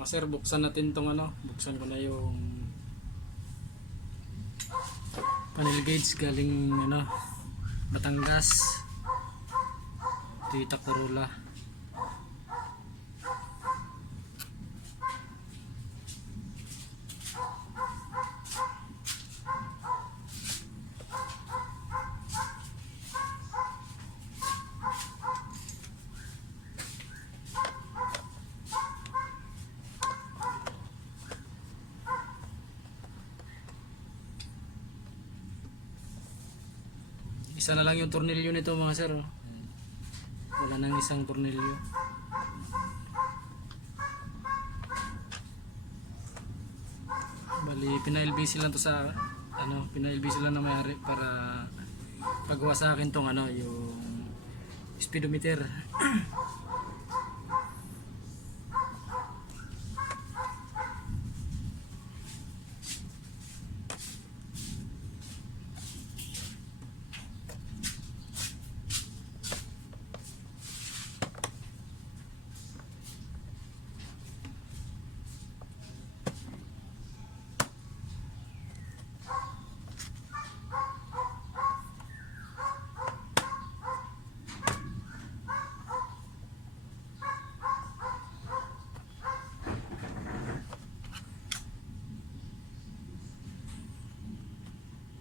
Mga sir, buksan natin tong ano, buksan ko na yung panel gauge galing ano, Batangas, Toyota Corolla. Isa na lang yung tornilyo nito mga sir. Wala nang isang tornilyo. Bali, pina-LBC lang to sa ano, pina-LBC lang na may-ari para pagawa sa akin tong ano, yung speedometer.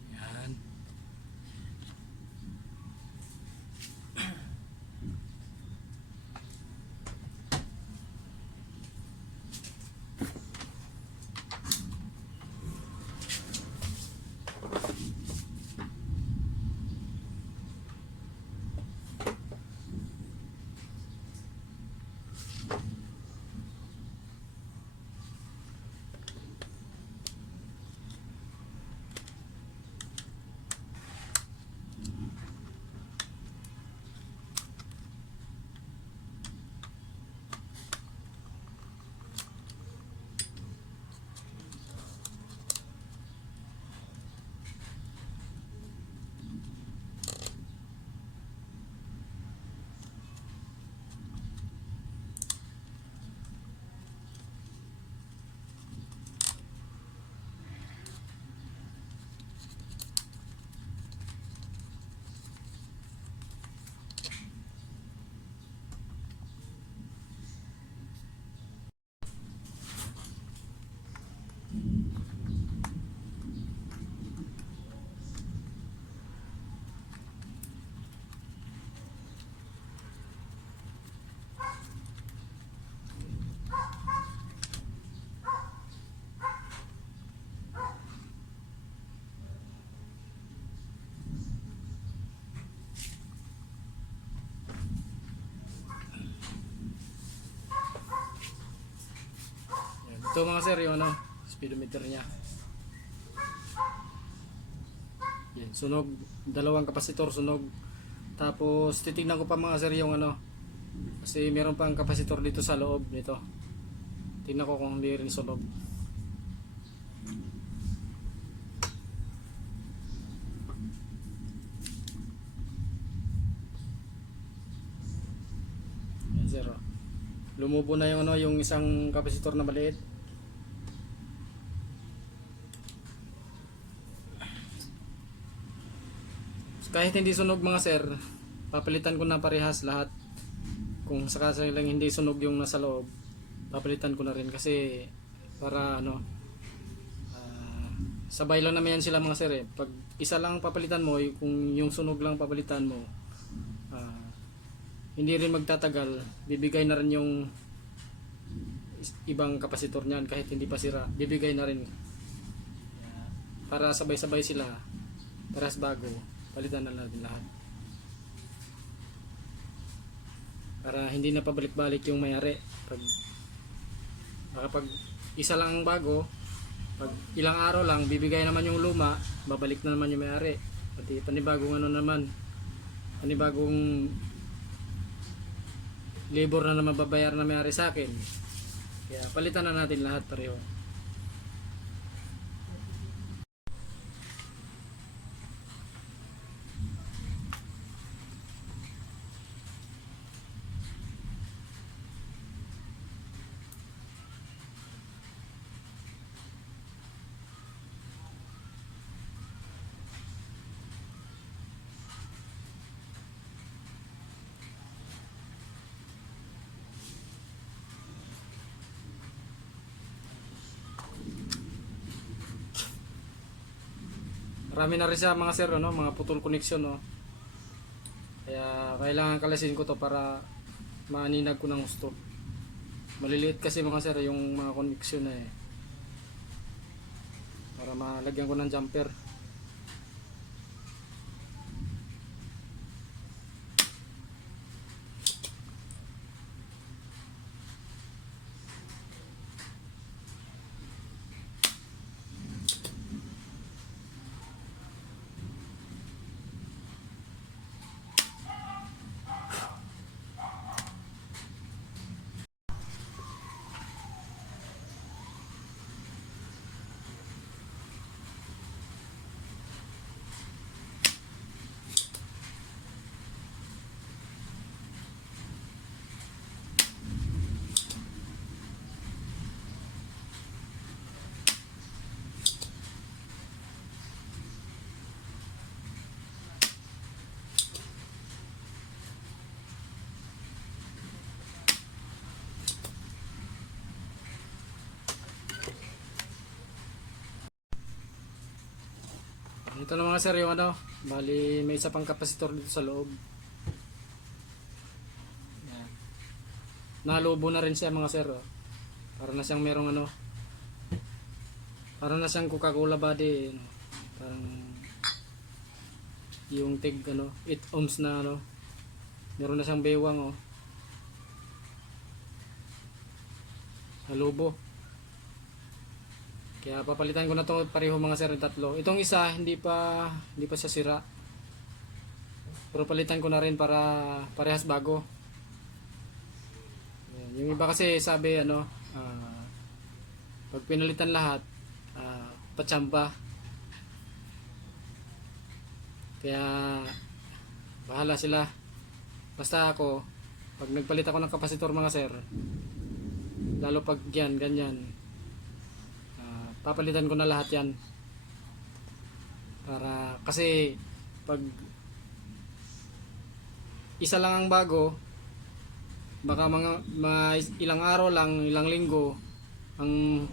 Yan. Ito mga sir, yung ano, speedometer niya. Yan, sunog, dalawang kapasitor sunog. Tapos titignan ko pa mga sir yung ano, kasi meron pang kapasitor dito sa loob nito. Tingnan ko kung hindi rin sunog. Yan sir, oh. Lumubo na yung ano, yung isang kapasitor na maliit. Kahit hindi sunog mga sir, papalitan ko na parehas lahat. Kung sakasang lang hindi sunog yung nasa loob, papalitan ko na rin kasi para ano, sabay lang naman yan sila mga sir eh. Pag isa lang papalitan mo, kung yung sunog lang papalitan mo, hindi rin magtatagal, bibigay na rin yung ibang kapasitor niyan kahit hindi pa sira, bibigay na rin. Para sabay-sabay sila, parehas bago. Palitan na natin lahat para hindi na pabalik-balik yung may-ari. Pag isa lang ang bago, pag ilang araw lang bibigay naman yung luma, babalik na naman yung may-ari. Pati panibagong ano naman, panibagong labor na naman babayar na may-ari sa akin. Kaya palitan na natin lahat pareho. Marami na rin siya mga sir, ano, mga putol connection, no. Kaya kailangan kalasin ko to para maaninag ko ng gusto. Maliliit kasi mga sir yung mga connection na eh. Para malagyan ko ng jumper. Ito na mga sir yung ano, bali may isa pang kapasitor dito sa loob. Yan. Nalubo na rin siya mga sir. Oh. Para na siyang merong ano, para na siyang Coca-Cola body. Ano. Parang yung tig ano, 8 ohms na ano. Meron na siyang bewang oh. Nalubo. Kaya papalitan ko na to pareho mga sir, yung tatlo. Itong isa hindi pa siya sira. Pero palitan ko na rin para parehas bago. Yan. Yung iba kasi sabi ano, pag pinalitan lahat, patsamba. Kaya bahala sila. Basta ako, pag nagpalit ako ng kapasitor mga sir, lalo pag yan, ganyan, papalitan ko na lahat yan. Para, kasi pag isa lang ang bago, baka ilang araw lang, ilang linggo ang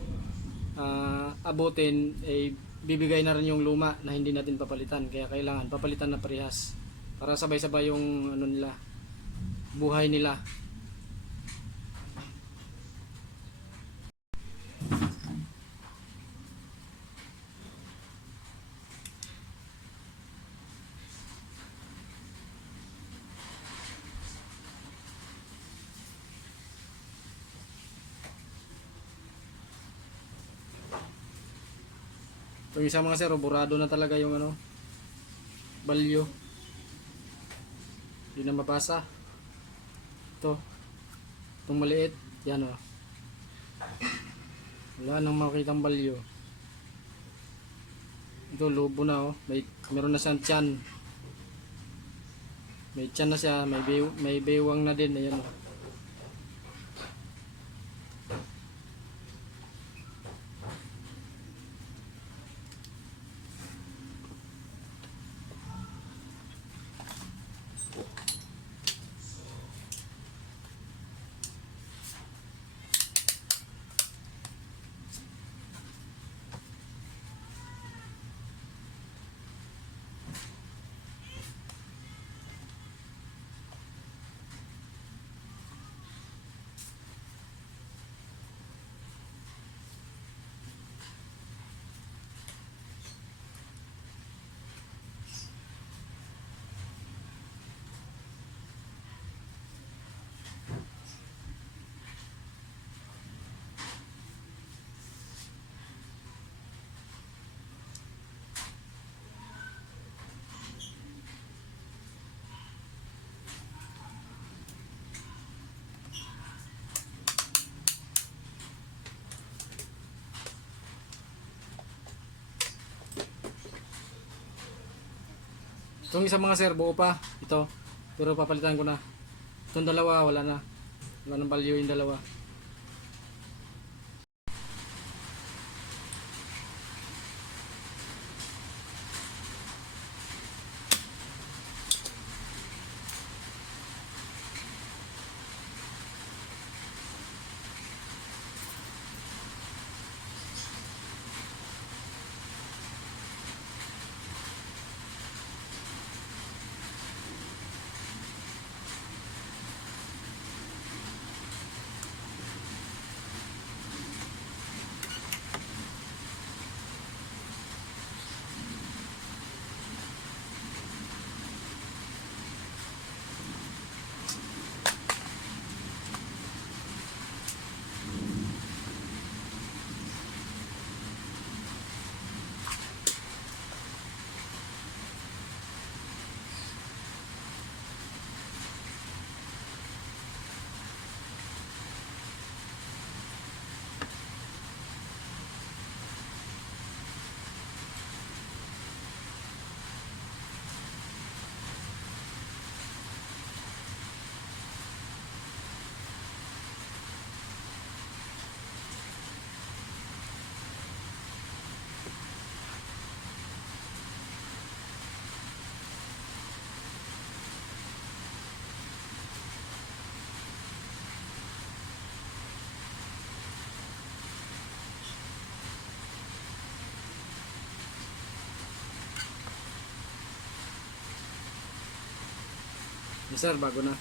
abutin, bibigay na rin yung luma na hindi natin papalitan. Kaya kailangan papalitan na parehas para sabay-sabay yung ano nila, buhay nila. Itong isa mga sir, burado na talaga yung ano, balyo. Hindi na mabasa. Itong maliit, yan o. Wala nang makitang balyo. Ito, lobo na o. Meron na siyang tiyan. May tiyan na siya, may bewang na din. Ayan o. Itong isang mga sir, buo pa. Ito. Pero papalitan ko na. Itong dalawa, wala na. Wala nang value yung dalawa. Yes, sir, bago na.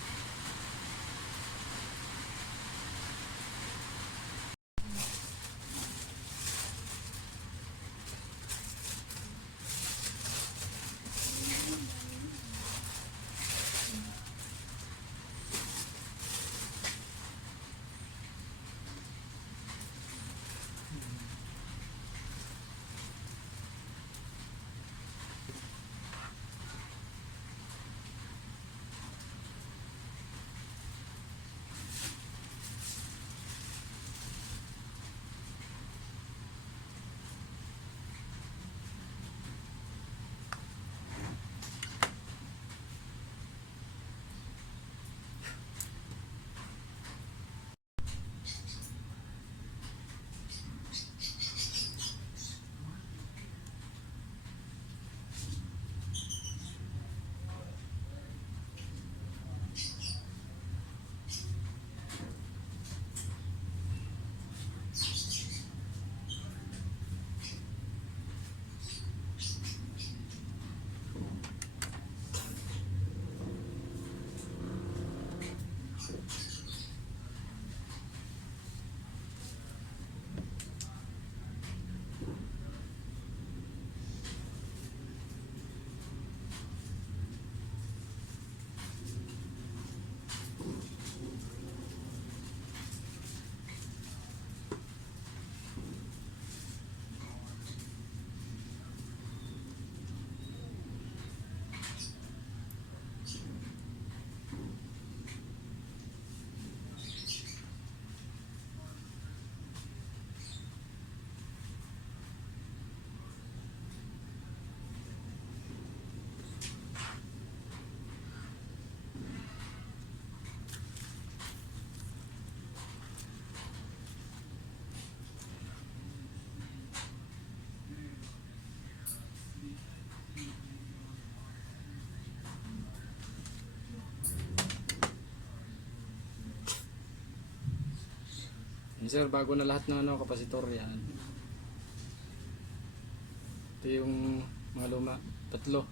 Yes, sir, bago na lahat ng ano, kapasitor yan. Ito yung mga luma, tatlo.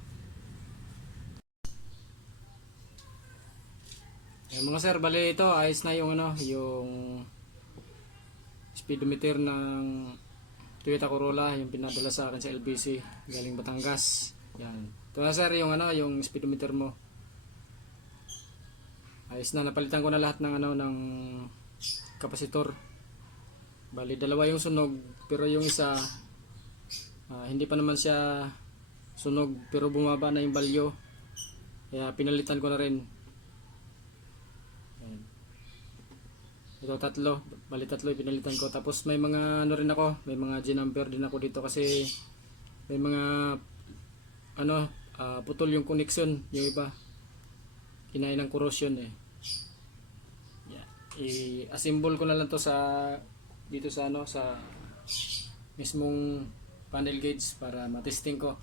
Yung mga sir, bali ito, ayos na yung ano, yung speedometer ng Toyota Corolla, yung pinadala sa akin sa LBC, galing Batangas. Yan. Ito na sir, yung ano, yung speedometer mo. Ayos na, napalitan ko na lahat ng ano, ng kapasitor. Bali, dalawa yung sunog, pero yung isa, hindi pa naman siya sunog, pero bumaba na yung balyo. Kaya pinalitan ko na rin. Ayan. Ito tatlo, bali tatlo yung pinalitan ko. Tapos may mga ano rin ako, may mga G-number din ako dito kasi may mga ano, putol yung connection, yung iba. Kinain ng corrosion eh. Yeah. I-assemble ko na lang to sa dito sa ano, sa mismong panel gauge para matesting ko.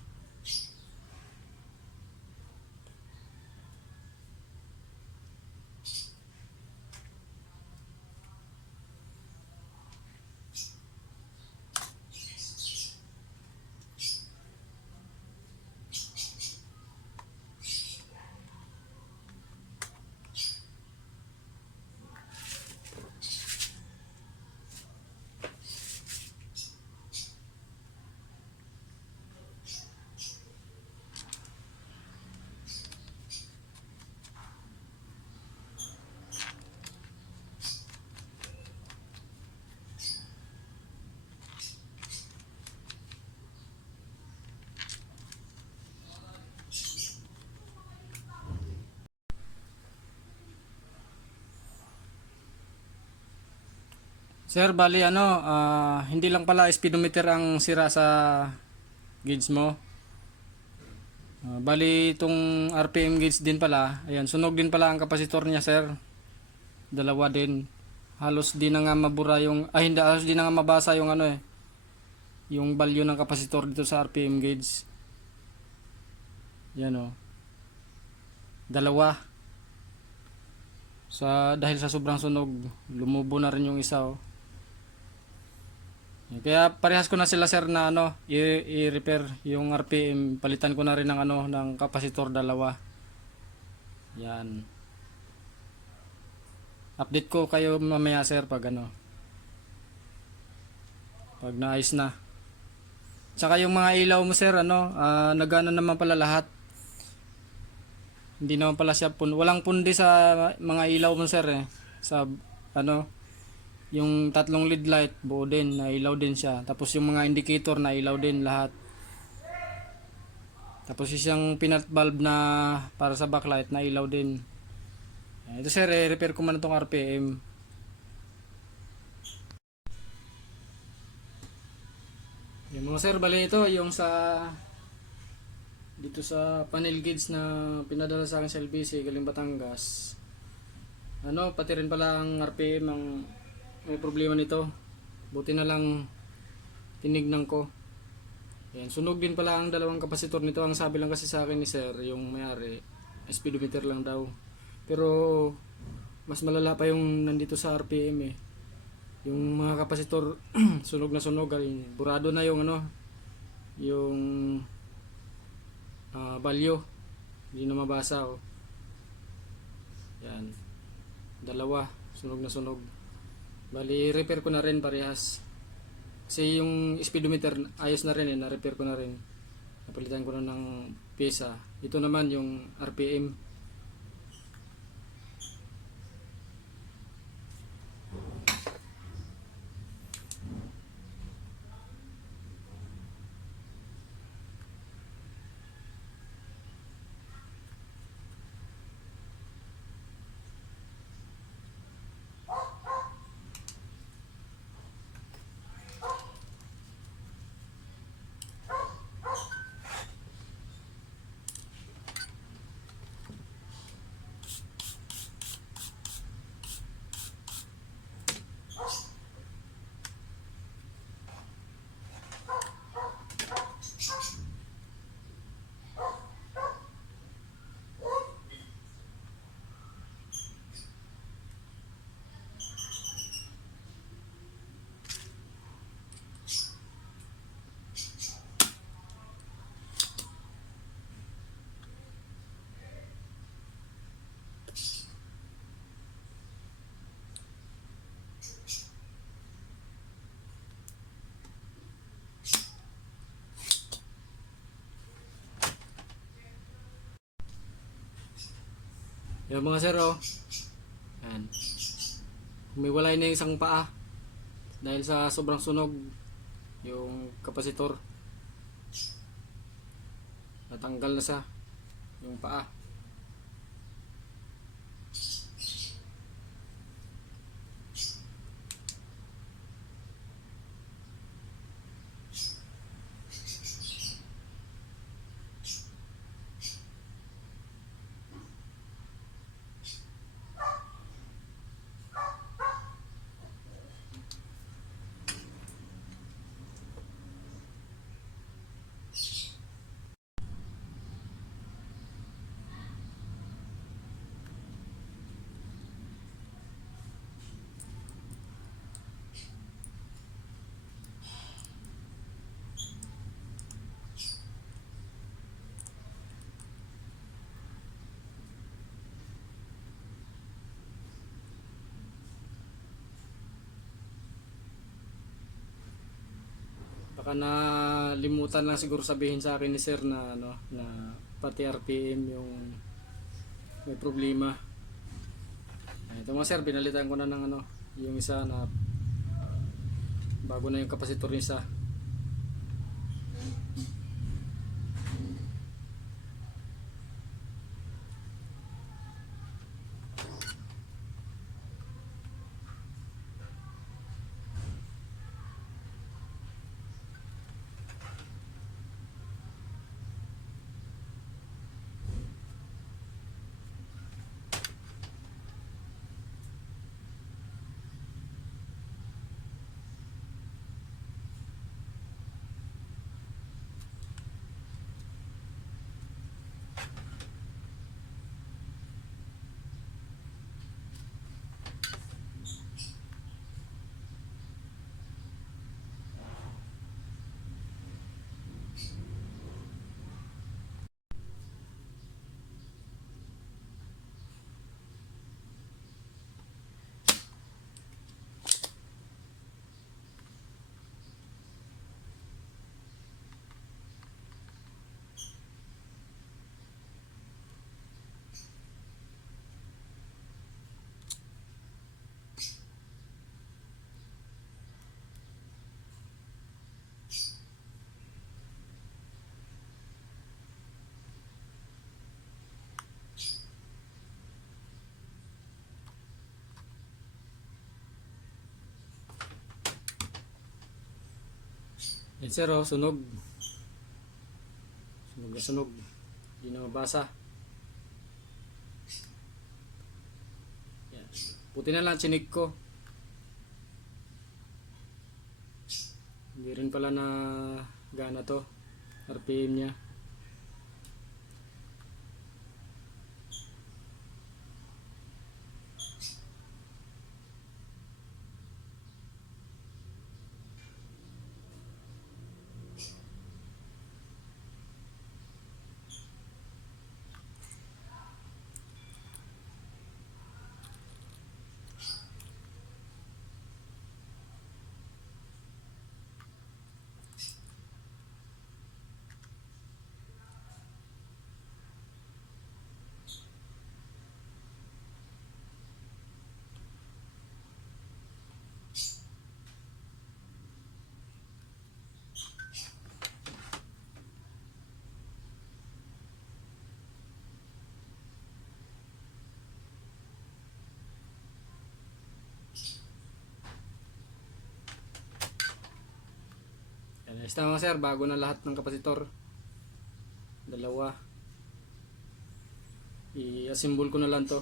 Sir, bali ano, hindi lang pala speedometer ang sira sa gauge mo. Bali itong RPM gauge din pala, ayan, sunog din pala ang kapasitor niya sir. Dalawa din. Halos di na nga mabura yung, hindi, halos di na nga mabasa yung ano eh, yung value ng kapasitor dito sa RPM gauge. Yan o. Dalawa. Dahil sa sobrang sunog, lumubo na rin yung isa o. Kaya parehas ko na sila sir na ano, i-repair yung RPM, palitan ko na rin ng ano, ng kapasitor dalawa. Yan. Update ko kayo mamaya sir pag ano, pag naayos na. Tsaka yung mga ilaw mo sir, ano, nagana naman pala lahat. Hindi naman pala siya walang pundi sa mga ilaw mo sir eh. Sa ano, yung tatlong lead light buo din, na ilaw din siya. Tapos yung mga indicator na ilaw din lahat. Tapos isang peanut bulb na para sa backlight na ilaw din. Ito sir, repair ko man itong RPM. Yung mga sir, bali ito yung sa dito sa panel gauge na pinadala sa akin sa LBC galing Batangas. Ano, pati rin pala ang RPM ang may problema nito. Buti na lang tinignan ko. Yan, sunog din pala ang dalawang kapasitor nito. Ang sabi lang kasi sa akin ni sir, yung may-ari, speedometer lang daw. Pero mas malala pa yung nandito sa RPM eh. Yung mga kapasitor sunog na sunog, burado na yung ano, yung value. Hindi na mabasa oh. Yan. Dalawa, sunog na sunog. Bali, repair ko na rin parehas. Kasi yung speedometer ayos na rin eh, na-repair ko na rin. Napalitan ko na ng pyesa. Ito naman yung RPM. Yung mga sir oh. Yan. Humiwalay na yung isang paa dahil sa sobrang sunog yung kapasitor. Natanggal na sa yung paa. Baka nalimutan lang siguro sabihin sa akin ni sir na ano, na pati RPM yung may problema. Ito mga sir, binalitan ko na ng ano, yung isa na bago na yung kapasitor ng isa. Yan sir, oh, sunog. Sunog na sunog. Hindi na mabasa. Yan. Puti na lang chinik ko. Hindi rin pala na gana to. RPM niya. Yan, ayos na mga sir, bago na lahat ng kapasitor. Dalawa. I-assemble ko na lang to.